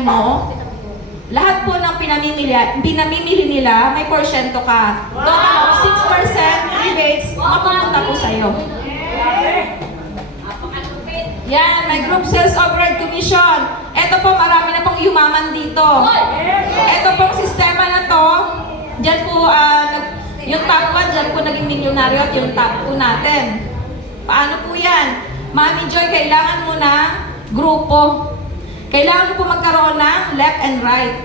ilalagay mo, lahat po ng pinamimili nila, may porsyento ka. Total of 6% rebates, mapupunta po sa'yo. Yan, may group sales override commission. Ito po, marami na pong yumaman dito. Ito pong sistema na to, dyan po, yung top 1, dyan po naging milyonaryo at yung top 2 natin. Paano po yan? Mami Joy, kailangan mo na grupo. Kailangan mo po magkaroon ng left and right.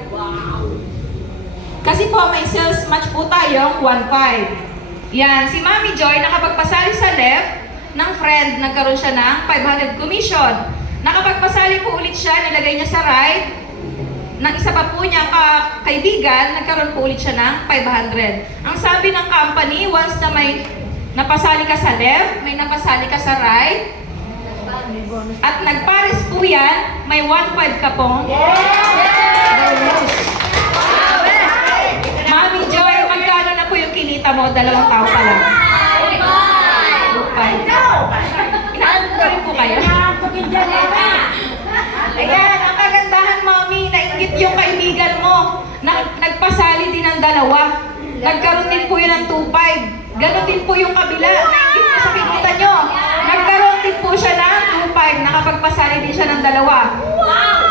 Kasi po, may sales match po tayong 1.5. Yan, si Mami Joy, nakapagpasali sa left ng friend, nagkaroon siya ng 500 commission. Nakapagpasali po ulit siya, nilagay niya sa right, ng isa pa po niya kaibigan, nagkaroon po ulit siya ng 500. Ang sabi ng company, once na may napasali ka sa left, may napasali ka sa right, at nagpares po yan, may 1.5 ka pong bonus. Mami Joy, magkano na po yung kinita mo? 2 taon pa lang. 2.5. Inaanto rin po kayo. Ayan, ang kagandahan, Mami, nainggit yung kaibigan mo. Nagpasali din ng 2. Nagkaroon din po yun ng 2.5. Ganon din po yung kabila. Nainggit po sa kinita nyo. Nagkaroon din po siya ng 2.5. Nakapagpasali din siya ng 2.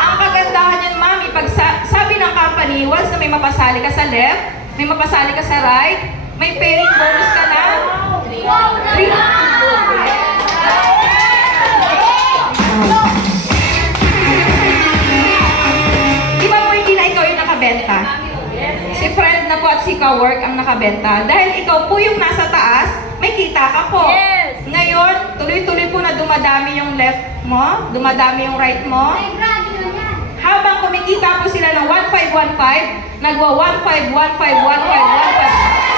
Ang kagandahan yan, Mami, pag sabi ng company, once na may mapasali ka sa left, may mapasali ka sa right, may pairing bonus ka na 3. Di ba po hindi na ikaw yung nakabenta? Si friend na po at si ka-work ang nakabenta. Dahil ikaw po yung nasa taas, may kita ka po. Ngayon, tuloy-tuloy po na dumadami yung left mo, dumadami yung right mo. Habang kumikita po sila ng 1.5, 1.5, nagwa 1.5, 1.5, 1.5, 1.5.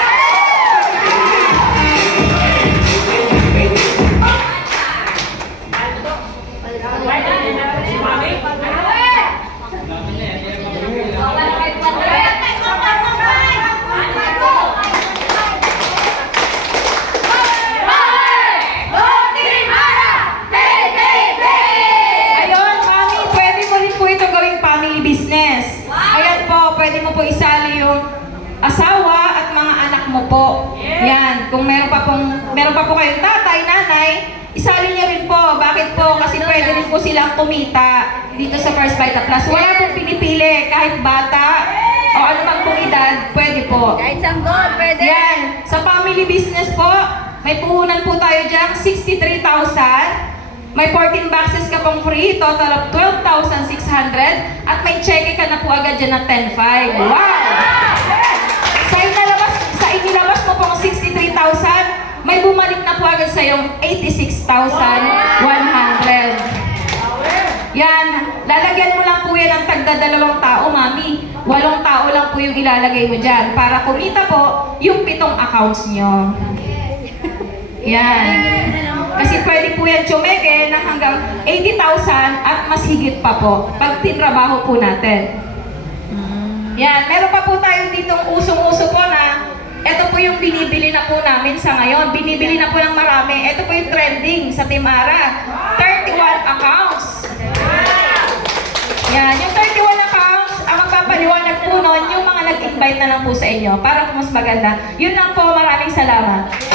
Pwede mo po isali yung asawa at mga anak mo po. Yan. Kung meron pa po kayong tatay, nanay, isali niyo rin po. Bakit po? Kasi pwede rin po silang kumita dito sa First Vita Plus. Wala pong pinipili. Kahit bata o ano mang pong edad, pwede po. Kahit sanggol, pwede. Yan. Sa family business po, may puhunan po tayo dyan, 63,000. May 14 boxes ka pong free, total of 12,600. At may cheque ka na po agad dyan ng 10,500. Wow! Sa inilabas mo pong 63,000, may bumalik na po agad sa yung 86,100. Yan, lalagyan mo lang po yan ng tagda 2 tao, Mami. 8 tao lang po yung ilalagay mo dyan para kumita po yung 7 accounts nyo. Yan. Kasi pwede po yan tsumeke ng hanggang 80,000 at mas higit pa po pag tinrabaho po natin. Yan. Meron pa po tayo ditong usong-uso po na ito po yung binibili na po namin sa ngayon. Binibili na po ng marami. Ito po yung trending sa Timara. 31 accounts. Yan. Yung 31 accounts, ang magpapaliwanag po nun, yung mga nag-invite na lang po sa inyo para po mas maganda. Yun lang po. Maraming salamat.